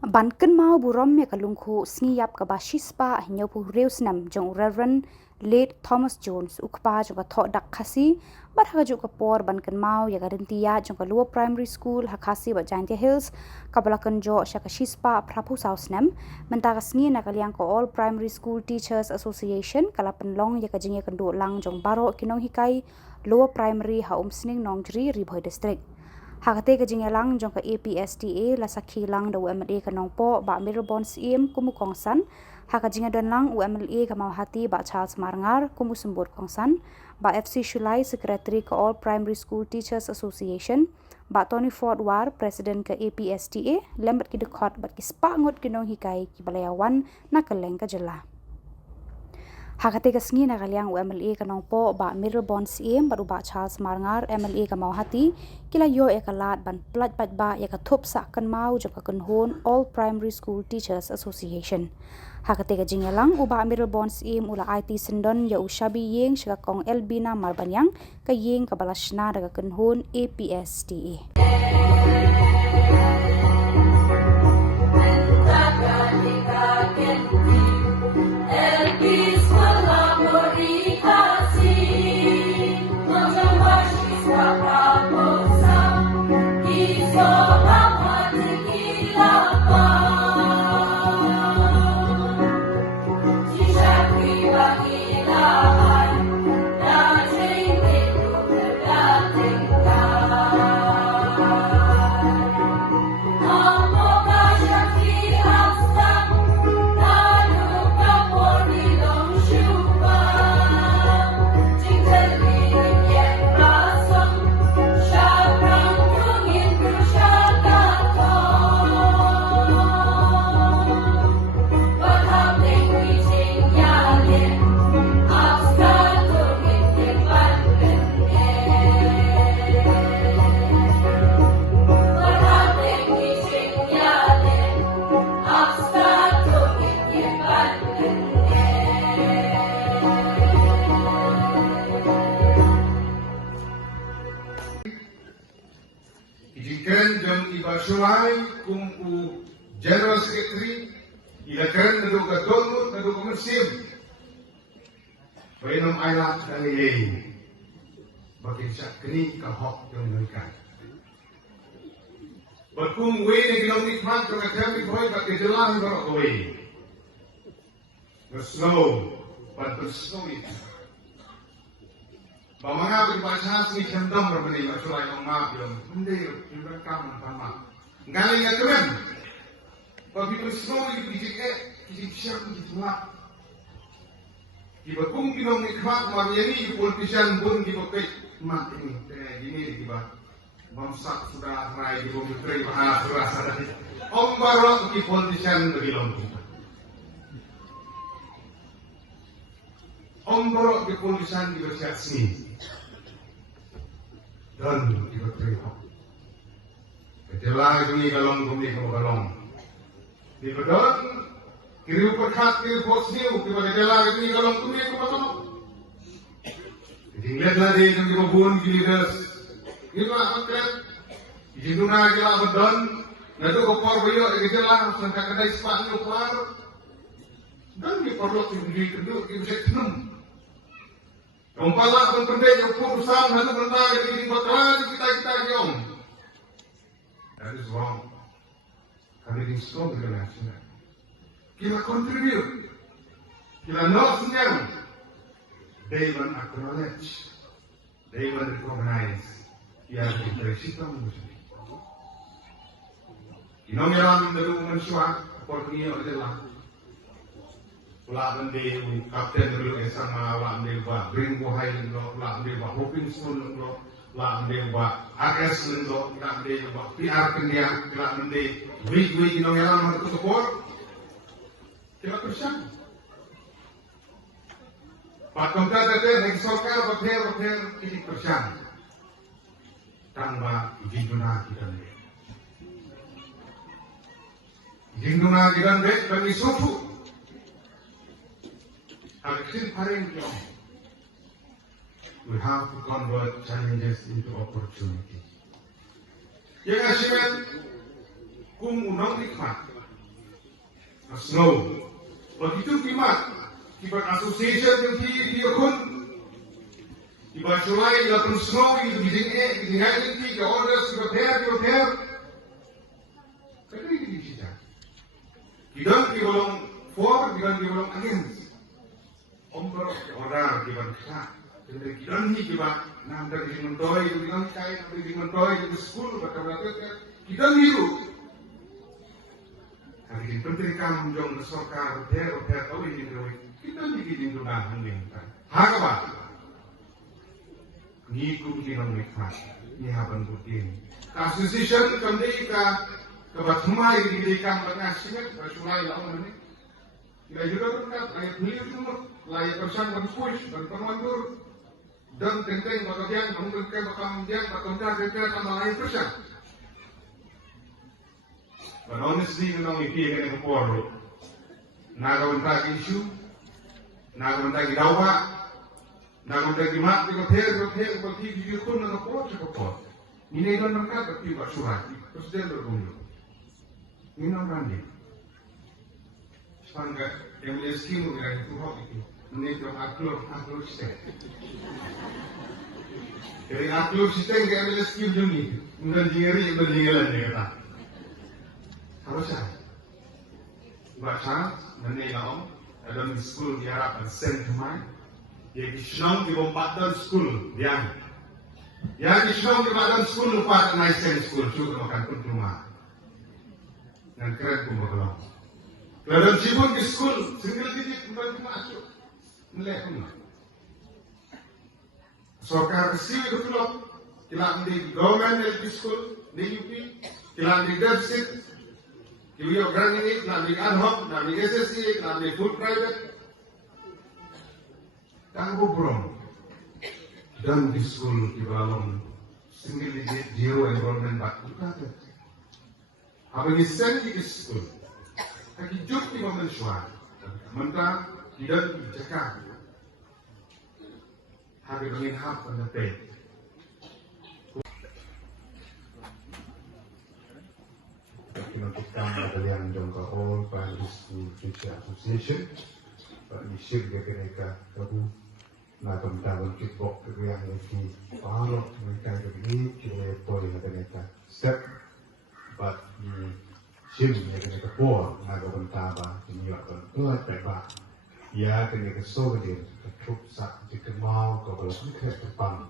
Bankan mau burom ya Lyngkhuh Sngi yap ka bashispa hinyo pu rew Snem jong Reverend late Thomas Jones ukpa jong ka thok dak khasi bar ha ju ka por bankan mau ya ka rintia jong ka lower primary school ha khasi ba Giant Hills kabalakan jo sha ka shispa prapu sau Snem menta ka Sngi na ka liang ko all primary school teachers association kala penlong ya ka jing ya kan do lang jong baro kinong hikai lower primary ha sning nongjri ribhoi district Hakate ka jingelang jong ka APSTA la sakhi lang da UMLA ka nongpo ba Mirabon CM kumu kongsan haka jingadon lang UMLA ka mawhati ba Charles Marngar kumu sembur kongsan ba FC Shulai Secretary ka All Primary School Teachers Association ba Tony Ford War President ka APSTA lembat ki dekot bat ki spangot kinong hikai ki balayawan na kaleng ka jela Hakate ka Sngi na kaliang UMLA ka nongpo ba Mirabon CM baru ba Charles Marngar MLA ka mawhati kila yo ekalat ban plat pat ba ya ka thup sa kan mau jo ka kanhon All Primary School Teachers Association Hakate ka jingelang uba Mirabon CM ula IT sendon ya ushabi yeng shika kong Elbina Marbanyang ka yeng ka balashna daga kanhon APSTA Ijikan jam iba Shulai kum u General Secretary ilakan nado ka donut nado ka mesim Bainam ayat dan nilai bagi syak kini ka hok yang mereka Berkum we ne ginong nikmat ka kami boy bagi jelang barok we Snow but snow itu Bamanga berbahasa Sngi cendam berbeli Shulai yang maaf yang mendir juga kamu sama Ngali nga keren Bagi bersnow itu kijik siap dijitulah Kiba kung kinong nikmat mariani di politician pun kiba kay mat ini kayak gini kiba bangsa sudah rai di bumi kray bahasa rasa dari om barok ki politician begilong om barok ki politician kiba siap Sngi dan kiba kray kejelang ini galong bumi kamu galong di bedon kiri perkat kiri posniu kiri kejelang ini galong bumi kamu galong tinggal lagi yang kiba buon kiri das ito ang kret ito na kila bedon nado ko por bayo kejelang sangka kedai spanu par dan di perlu di kedua kiba seknum Umpala pun pendek yang urusan hanya benda yang bakal kita jom. That is wrong. Kami ini strong international. Kita contribute. Kita not Snem. They will acknowledge. They will recognize. Yang kita muslim. Inong yaran dalu manusia. Portnya adalah. Ulah bende kapten dulu sama ulah bende buat bring buhay lo ulah bende buat hoping school lo ulah bende buat AS lo ulah bende buat PR kendia ulah bende week inong yaran harus support kita percaya Pak Komda tadi yang sorkar berper ini percaya tanpa jinduna kita ni jinduna kita ni kami sufu We have to convert challenges into opportunities. Yang asyik kung unang nikmat, snow. Begitu kibat association yang dia kun, kibat sulai lapan snow itu dijengai ke orders kibat hair, kadang ini sih dah. Kibat kibalong for, kibat kibalong against. Omber order kibat kita. Jadi kibat ni kibat nak dari mentoi, kibat kaya dari mentoi di school, kata kibat hiru. Hari Menteri Kamu jom Sorkar hotel tahu ini terus kita bikin rumah hanging kan. Hagawa. Ni kumpulan mereka ni haban kutin. Association kembali ke Batumai diberikan banyak singat bersulai lawan ini. Kita juga berkat ayat milik semua layak persan berpush berpengatur dan tentang bagaimana mengungkapkan bagaimana berkontak dengan sama lain persan. But honestly, you know, if you're going to Khubor, nagawantag issue, nagawantag dawa, nagawantag mat, hotel, TV, kun na Khubor sa Khubor. Ninailan ng kata, tiba, surat, presiden bergumyo. Minang randi. Sepangga, yang boleh skimu, yang itu hok itu. Menit yung aklur sistem. Jadi aklur sistem, yang boleh skimu yung ini. Mungkin jingeri, berjingelan dia kata. Harusnya, baca menilai dalam school diharap send to mind. Yang Shillong di bombatan school yang di Shillong di bombatan school lupa nice school juga makan pun rumah. Dan keren pun berkelong. Kalau jibun di school single digit bukan masuk, melihat pun. Sorkar kecil itu kelong, kilang di government di school di UP, kilang di Dersit. Kita orang ini nak di ad hoc, nak di SSC, nak di full private. Tangguh brom. Dan di school di balong single digit zero enrollment bat kita tu. Apa ni send di school? Kaki jut di momen suara. Mentah tidak dicakap. Hari ini hap pada pay. Kita kalian jangka all primary school teacher association, Pak Nisir mereka kabu nak tentang kickbox yang ini, kalau mereka ini cuma poin mereka step, but sim mereka for nak tentang ini akan tuat berapa, ya mereka soalnya ketuk sak dikemau kalau mereka terpang,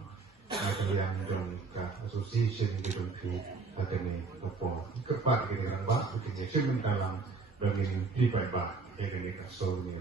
mereka yang jangka association itu tu. Katanya apa? Kepat kita orang bah, kita cuma dalam bagian pribadi bah, yang kita solve ni.